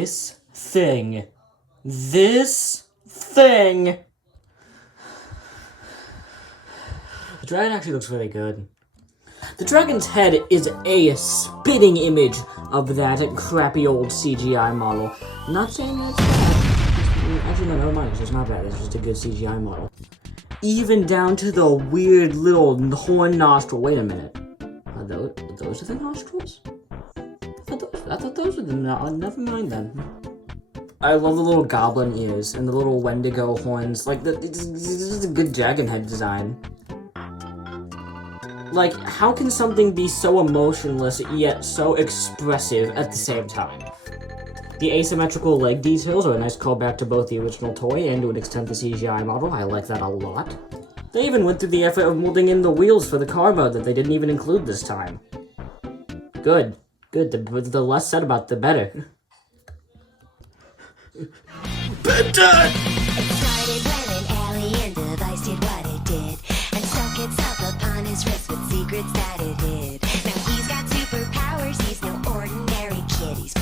This thing. The dragon actually looks really good. The dragon's head is a spitting image of that crappy old CGI model. Not saying that's bad. Actually, no, never mind. It's not bad. It's just a good CGI model. Even down to the weird little horn nostril. Wait a minute. Are those the nostrils? I thought those were the never mind then. I love the little goblin ears and the little Wendigo horns. Like, this is a good dragon head design. Like, how can something be so emotionless yet so expressive at the same time? The asymmetrical leg details are a nice callback to both the original toy and to an extent the CGI model. I like that a lot. They even went through the effort of molding in the wheels for the car mode that they didn't even include this time. Good. Good. The less said about the better. Better! It started when an alien device did what it did and stuck itself upon his wrist with secrets that it hid. Now he's got superpowers, he's no ordinary kid, he's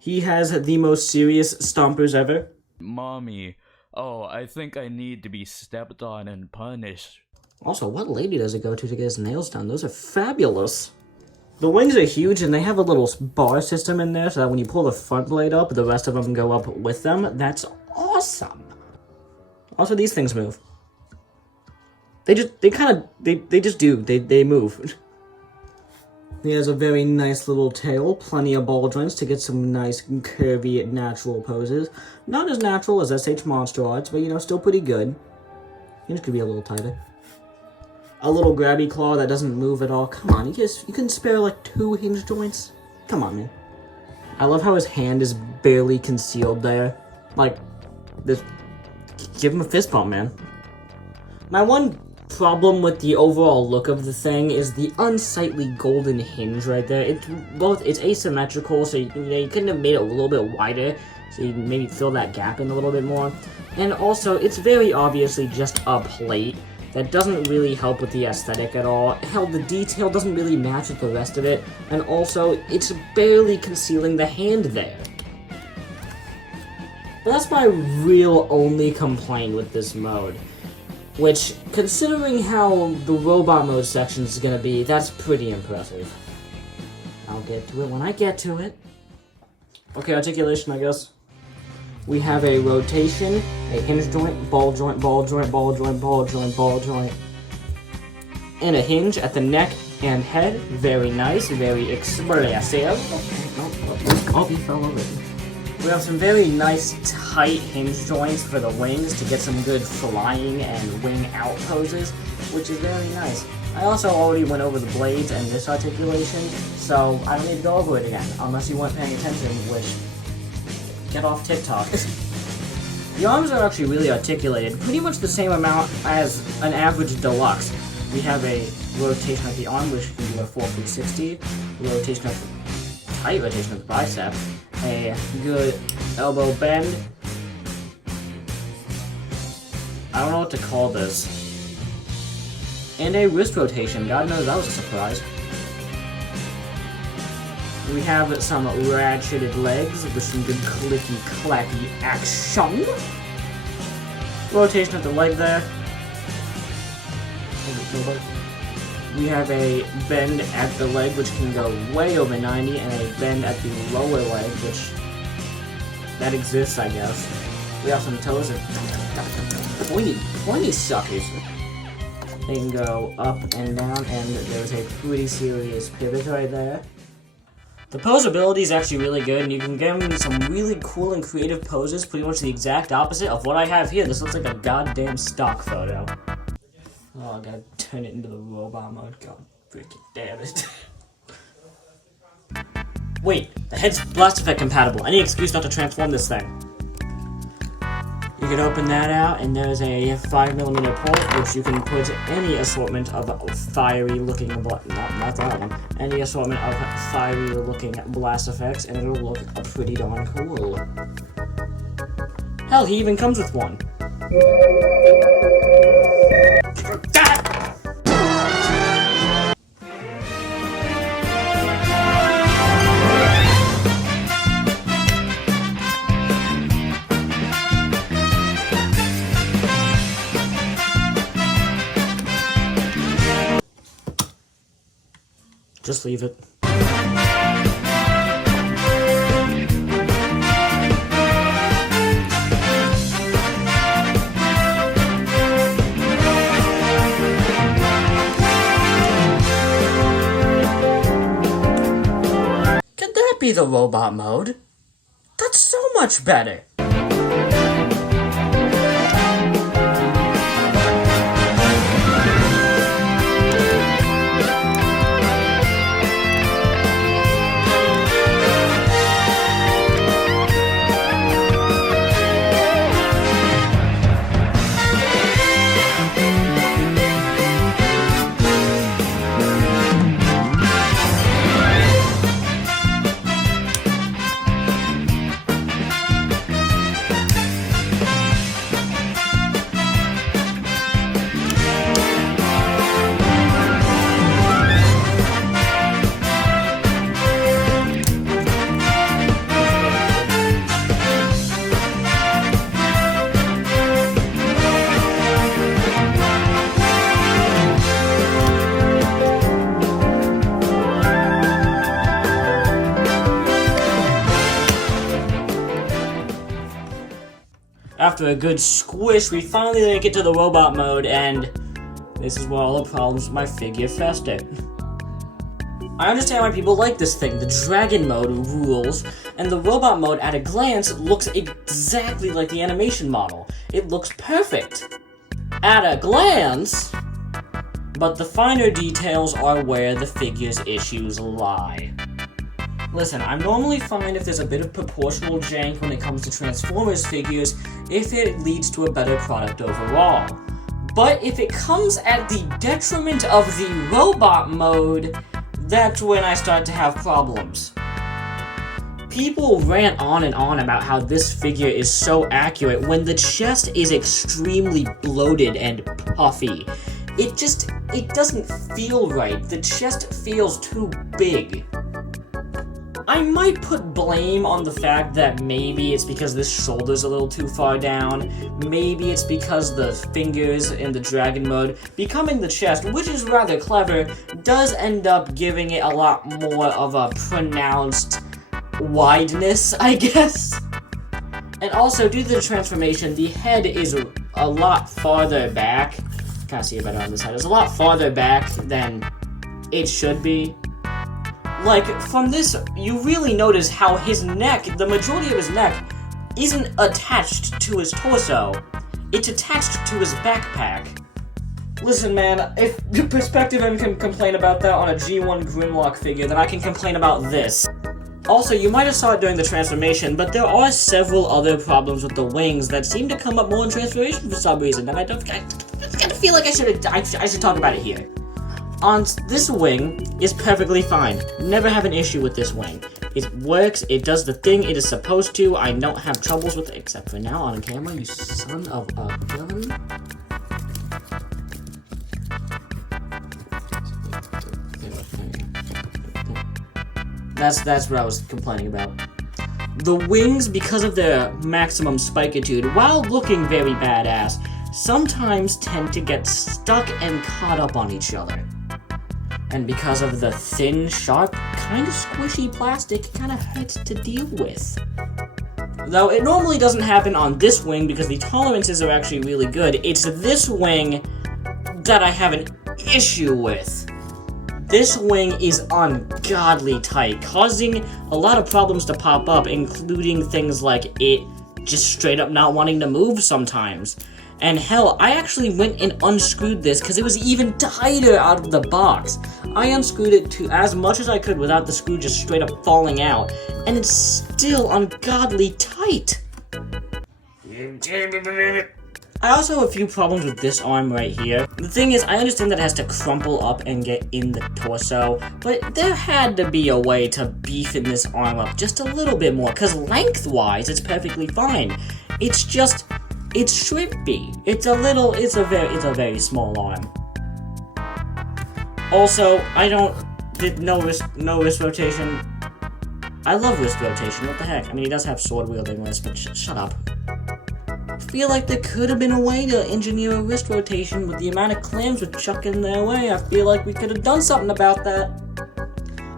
He has the most serious stompers ever. Mommy, oh, I think I need to be stepped on and punished. Also, what lady does it go to get his nails done? Those are fabulous. The wings are huge, and they have a little bar system in there, so that when you pull the front blade up, the rest of them go up with them. That's awesome. Also, these things move. They just do. They move. He has a very nice little tail, plenty of ball joints to get some nice, curvy, natural poses. Not as natural as SH Monster Arts, but, you know, still pretty good. Hinge could be a little tighter. A little grabby claw that doesn't move at all. Come on, you can spare like 2 hinge joints? Come on, man. I love how his hand is barely concealed there. Like, this. Give him a fist bump, man. My one problem with the overall look of the thing is the unsightly golden hinge right there. It's asymmetrical, so you couldn't have made it a little bit wider, so you maybe fill that gap in a little bit more. And also, it's very obviously just a plate. That doesn't really help with the aesthetic at all. Hell, the detail doesn't really match with the rest of it, and also, it's barely concealing the hand there. But that's my real only complaint with this mode. Which, considering how the robot mode section is gonna be, that's pretty impressive. I'll get to it when I get to it. Okay, articulation, I guess. We have a rotation, a hinge joint, ball joint, ball joint, ball joint, ball joint, ball joint, and a hinge at the neck and head. Very nice, very expressive. Oh, he fell over. We have some very nice, tight hinge joints for the wings to get some good flying and wing out poses, which is very nice. I also already went over the blades and this articulation, so I don't need to go over it again, unless you weren't paying attention, which... Get off TikTok. The arms are actually really articulated, pretty much the same amount as an average deluxe. We have a rotation of the arm, which can do a 460, tight rotation of the bicep, a good elbow bend. I don't know what to call this. And a wrist rotation. God knows that was a surprise. We have some ratcheted legs with some good clicky clacky action. Rotation of the leg there. We have a bend at the leg which can go way over 90 and a bend at the lower leg which that exists, I guess. We have some toes and pointy suckers. They can go up and down and there's a pretty serious pivot right there. The posability is actually really good, and you can get them some really cool and creative poses, pretty much the exact opposite of what I have here. This looks like a goddamn stock photo. Oh, I gotta turn it into the robot mode. God freaking damn it. Wait, the head's blast effect compatible. Any excuse not to transform this thing. You can open that out, and there's a 5mm port, which you can put any assortment of fiery-looking, not that one, any assortment of fiery-looking blast effects, and it'll look pretty darn cool. Hell, he even comes with one. Just leave it. Could that be the robot mode? That's so much better. After a good squish, we finally make it to the robot mode, and this is where all the problems with my figure fester. I understand why people like this thing. The dragon mode rules, and the robot mode at a glance looks exactly like the animation model. It looks perfect at a glance, but the finer details are where the figure's issues lie. Listen, I'm normally fine if there's a bit of proportional jank when it comes to Transformers figures, if it leads to a better product overall. But if it comes at the detriment of the robot mode, that's when I start to have problems. People rant on and on about how this figure is so accurate when the chest is extremely bloated and puffy. It doesn't feel right. The chest feels too big. I might put blame on the fact that maybe it's because this shoulder's a little too far down, maybe it's because the fingers in the dragon mode becoming the chest, which is rather clever, does end up giving it a lot more of a pronounced wideness, I guess. And also, due to the transformation, the head is a lot farther back. Can't see it better on this side. It's a lot farther back than it should be. Like, from this, you really notice how his neck, the majority of his neck, isn't attached to his torso. It's attached to his backpack. Listen, man, if Perspective can complain about that on a G1 Grimlock figure, then I can complain about this. Also, you might have saw it during the transformation, but there are several other problems with the wings that seem to come up more in transformation for some reason, and I feel like I should talk about it here. This wing is perfectly fine. Never have an issue with this wing. It works, it does the thing it is supposed to, I don't have troubles with it, except for now on camera, you son of a gun. That's what I was complaining about. The wings, because of their maximum spikitude, while looking very badass, sometimes tend to get stuck and caught up on each other. And because of the thin, sharp, kind of squishy plastic, it kind of hurts to deal with. Though it normally doesn't happen on this wing because the tolerances are actually really good, it's this wing that I have an issue with. This wing is ungodly tight, causing a lot of problems to pop up, including things like it just straight up not wanting to move sometimes. And hell, I actually went and unscrewed this because it was even tighter out of the box. I unscrewed it to as much as I could without the screw just straight up falling out, and it's still ungodly tight. I also have a few problems with this arm right here. The thing is, I understand that it has to crumple up and get in the torso, but there had to be a way to beefing this arm up just a little bit more, because lengthwise, it's perfectly fine. It's just, it's shrimpy. It's a very small arm. Also, no wrist rotation. I love wrist rotation, what the heck? I mean, he does have sword wielding wrist, but shut up. I feel like there could have been a way to engineer a wrist rotation with the amount of clams we're chucking their way. I feel like we could have done something about that.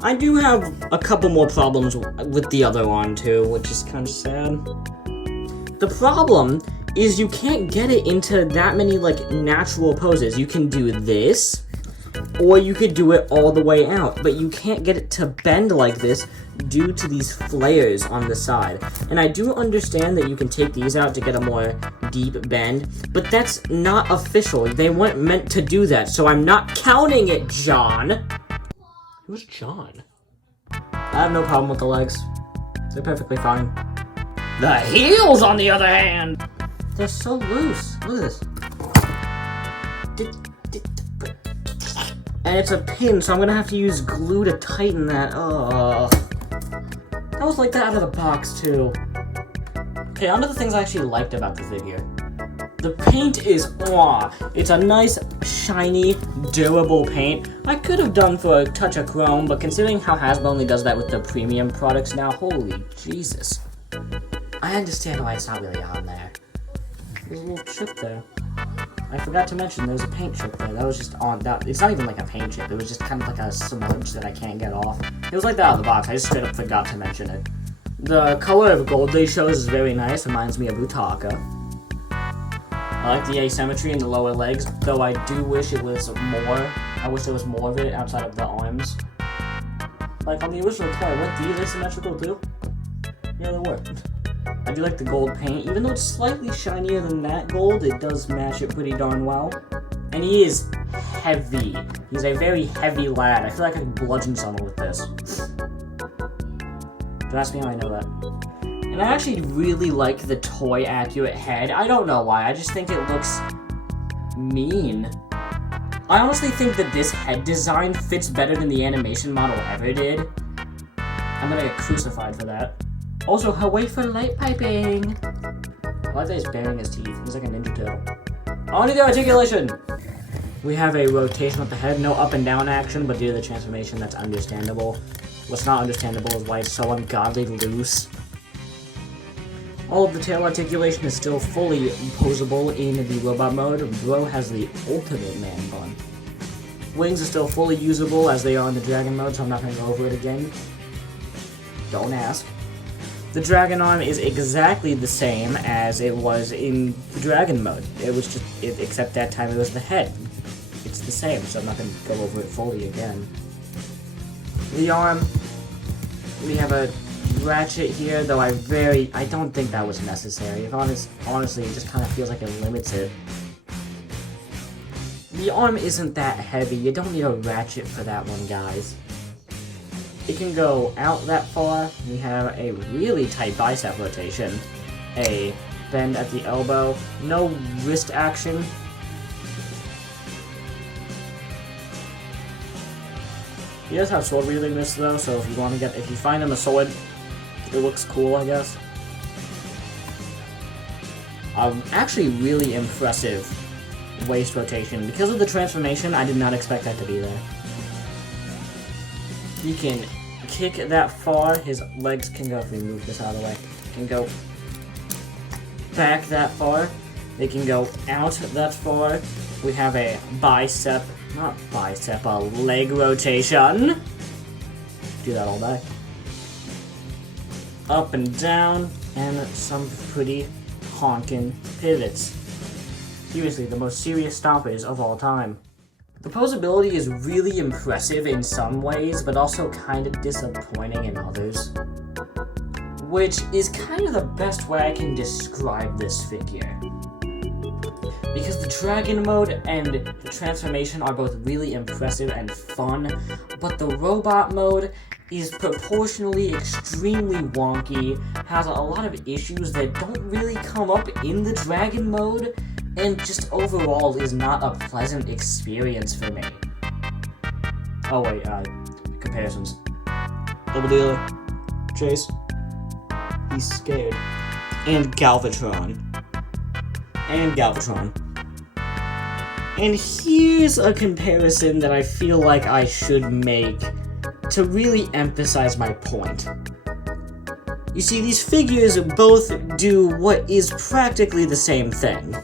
I do have a couple more problems with the other one too, which is kind of sad. The problem is you can't get it into that many, like, natural poses. You can do this, or you could do it all the way out, but you can't get it to bend like this due to these flares on the side. And I do understand that you can take these out to get a more deep bend, but that's not official. They weren't meant to do that, so I'm not counting it, John. Who's John? I have no problem with the legs. They're perfectly fine. The heels, on the other hand! They're so loose. Look at this. And it's a pin, so I'm gonna have to use glue to tighten that. Oh, that was like that out of the box too. Okay, on to the things I actually liked about the figure. The paint is it's a nice, shiny, durable paint. I could have done for a touch of chrome, but considering how Hasbro only does that with the premium products now, holy Jesus. I understand why it's not really on there. There's a little chip there. I forgot to mention there's a paint chip there. That was just on that. It's not even like a paint chip. It was just kind of like a smudge that I can't get off. It was like that out of the box. I just straight up forgot to mention it. The color of gold they chose is very nice. Reminds me of Utaka. I like the asymmetry in the lower legs, though I do wish it was more. I wish there was more of it outside of the arms. Like on the original toy, weren't these asymmetrical too? Yeah, they were. I do like the gold paint. Even though it's slightly shinier than that gold, it does match it pretty darn well. And he is heavy. He's a very heavy lad. I feel like I can bludgeon someone with this. Don't ask me how I know that. And I actually really like the toy accurate head. I don't know why, I just think it looks mean. I honestly think that this head design fits better than the animation model ever did. I'm gonna get crucified for that. Also, Hawaii for light piping! I like that he's baring his teeth. He's like a Ninja Turtle. On to the articulation! We have a rotation of the head, no up and down action, but due to the transformation, that's understandable. What's not understandable is why it's so ungodly loose. All of the tail articulation is still fully posable in the robot mode. Bro has the ultimate man bun. Wings are still fully usable as they are in the dragon mode, so I'm not going to go over it again. Don't ask. The dragon arm is exactly the same as it was in the dragon mode. It was just, except that time it was the head. It's the same, so I'm not going to go over it fully again. The arm, we have a ratchet here, though I don't think that was necessary. Honestly, it just kind of feels like it limits it. The arm isn't that heavy. You don't need a ratchet for that one, guys. It can go out that far. We have a really tight bicep rotation. A bend at the elbow. No wrist action. He does have sword wieldingness though, so if you find him a sword, it looks cool, I guess. Actually really impressive waist rotation. Because of the transformation, I did not expect that to be there. He can kick that far. His legs can go, if we move this out of the way, can go back that far. They can go out that far. We have a a leg rotation. Do that all day. Up and down, and some pretty honkin' pivots. Seriously, the most serious stoppers of all time. The posability is really impressive in some ways, but also kind of disappointing in others. Which is kind of the best way I can describe this figure. Because the dragon mode and the transformation are both really impressive and fun, but the robot mode is proportionally extremely wonky, has a lot of issues that don't really come up in the dragon mode, and just overall is not a pleasant experience for me. Oh wait, comparisons. Double dealer. Chase. He's scared. And Galvatron. And here's a comparison that I feel like I should make to really emphasize my point. You see, these figures both do what is practically the same thing.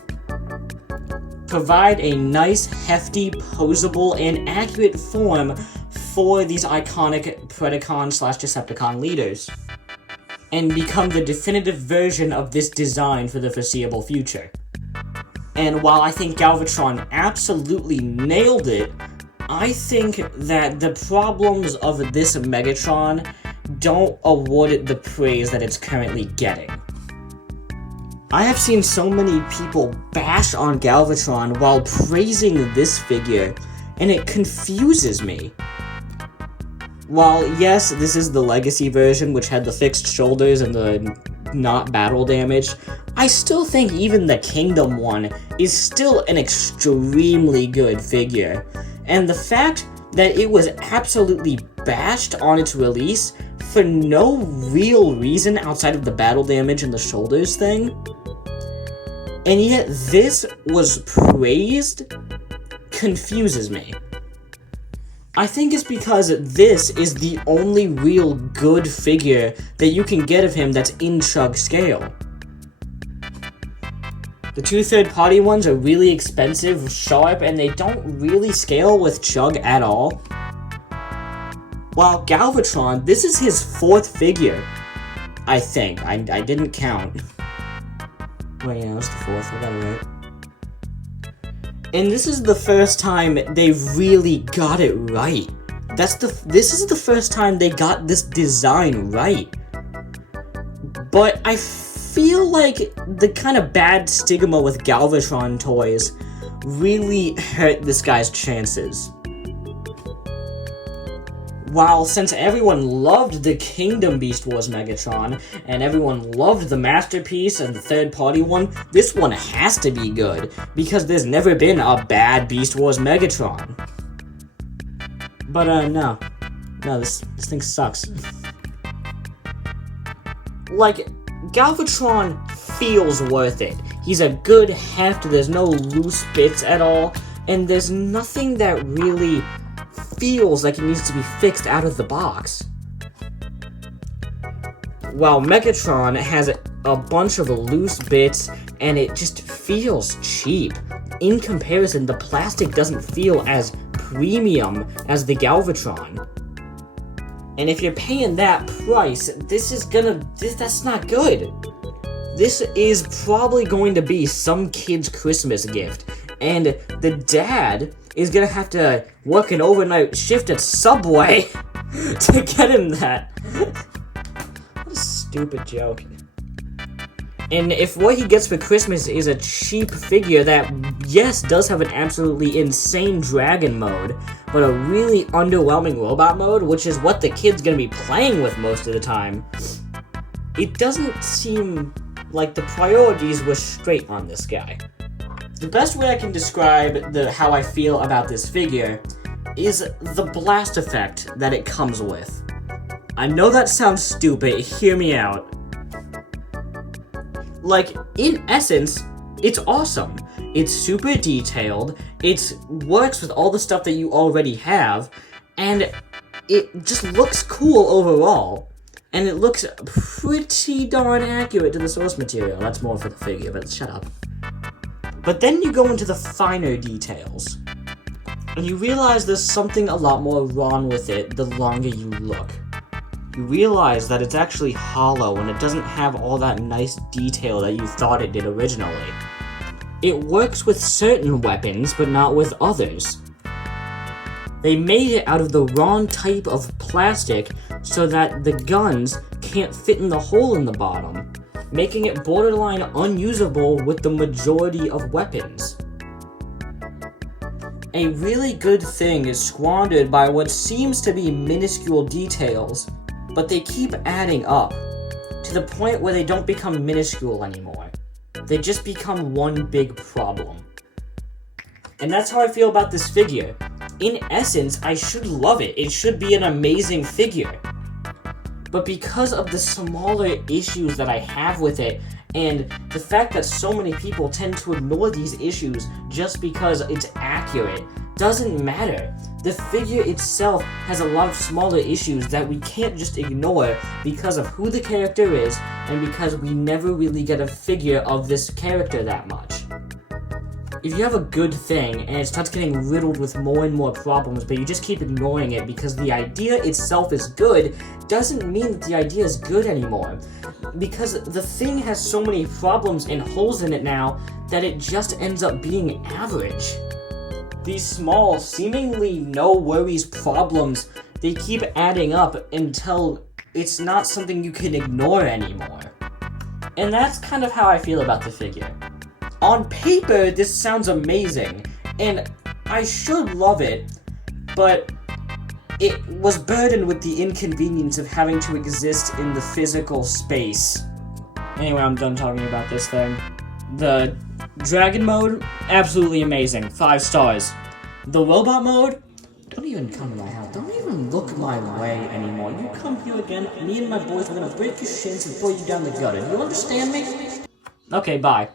Provide a nice, hefty, posable, and accurate form for these iconic Predacon/Decepticon leaders, and become the definitive version of this design for the foreseeable future. And while I think Galvatron absolutely nailed it, I think that the problems of this Megatron don't award it the praise that it's currently getting. I have seen so many people bash on Galvatron while praising this figure, and it confuses me. While, yes, this is the Legacy version, which had the fixed shoulders and the not battle damage, I still think even the Kingdom one is still an extremely good figure. And the fact that it was absolutely bashed on its release for no real reason outside of the battle damage and the shoulders thing, and yet this was praised, confuses me. I think it's because this is the only real good figure that you can get of him that's in Chug scale. The two third-party ones are really expensive, sharp, and they don't really scale with Chug at all. While Galvatron, this is his 4th figure, I think. I didn't count. Wait, yeah, it was the 4th, I got it right. And this is the first time they really got it right. This is the first time they got this design right. But I feel like the kind of bad stigma with Galvatron toys really hurt this guy's chances. While since everyone loved the Kingdom Beast Wars Megatron, and everyone loved the Masterpiece and the third-party one, this one has to be good, because there's never been a bad Beast Wars Megatron. But, no, this thing sucks. Like, Galvatron feels worth it. He's a good heft, there's no loose bits at all, and there's nothing that really feels like it needs to be fixed out of the box. While Megatron has a bunch of loose bits, and it just feels cheap. In comparison, the plastic doesn't feel as premium as the Galvatron. And if you're paying that price, that's not good. This is probably going to be some kid's Christmas gift, and the dad is gonna have to work an overnight shift at Subway to get him that. What a stupid joke. And if what he gets for Christmas is a cheap figure that, yes, does have an absolutely insane dragon mode, but a really underwhelming robot mode, which is what the kid's gonna be playing with most of the time, it doesn't seem like the priorities were straight on this guy. The best way I can describe how I feel about this figure is the blast effect that it comes with. I know that sounds stupid, hear me out. Like, in essence, it's awesome. It's super detailed, it works with all the stuff that you already have, and it just looks cool overall. And it looks pretty darn accurate to the source material. That's more for the figure, but shut up. But then you go into the finer details, and you realize there's something a lot more wrong with it the longer you look. You realize that it's actually hollow and it doesn't have all that nice detail that you thought it did originally. It works with certain weapons, but not with others. They made it out of the wrong type of plastic so that the guns can't fit in the hole in the bottom, making it borderline unusable with the majority of weapons. A really good thing is squandered by what seems to be minuscule details, but they keep adding up, to the point where they don't become minuscule anymore. They just become one big problem. And that's how I feel about this figure. In essence, I should love it. It should be an amazing figure. But because of the smaller issues that I have with it, and the fact that so many people tend to ignore these issues just because it's accurate, doesn't matter. The figure itself has a lot of smaller issues that we can't just ignore because of who the character is, and because we never really get a figure of this character that much. if you have a good thing and it starts getting riddled with more and more problems, but you just keep ignoring it because the idea itself is good, doesn't mean that the idea is good anymore. Because the thing has so many problems and holes in it now that it just ends up being average. These small, seemingly no worries problems, they keep adding up until it's not something you can ignore anymore. And that's kind of how I feel about the figure. On paper, this sounds amazing, and I should love it, but it was burdened with the inconvenience of having to exist in the physical space. Anyway, I'm done talking about this thing. The dragon mode, absolutely amazing, 5 stars. The robot mode, don't even come to my house, don't even look my way anymore. You come here again, me and my boys are gonna break your shins and throw you down the gutter. You understand me? Okay, bye.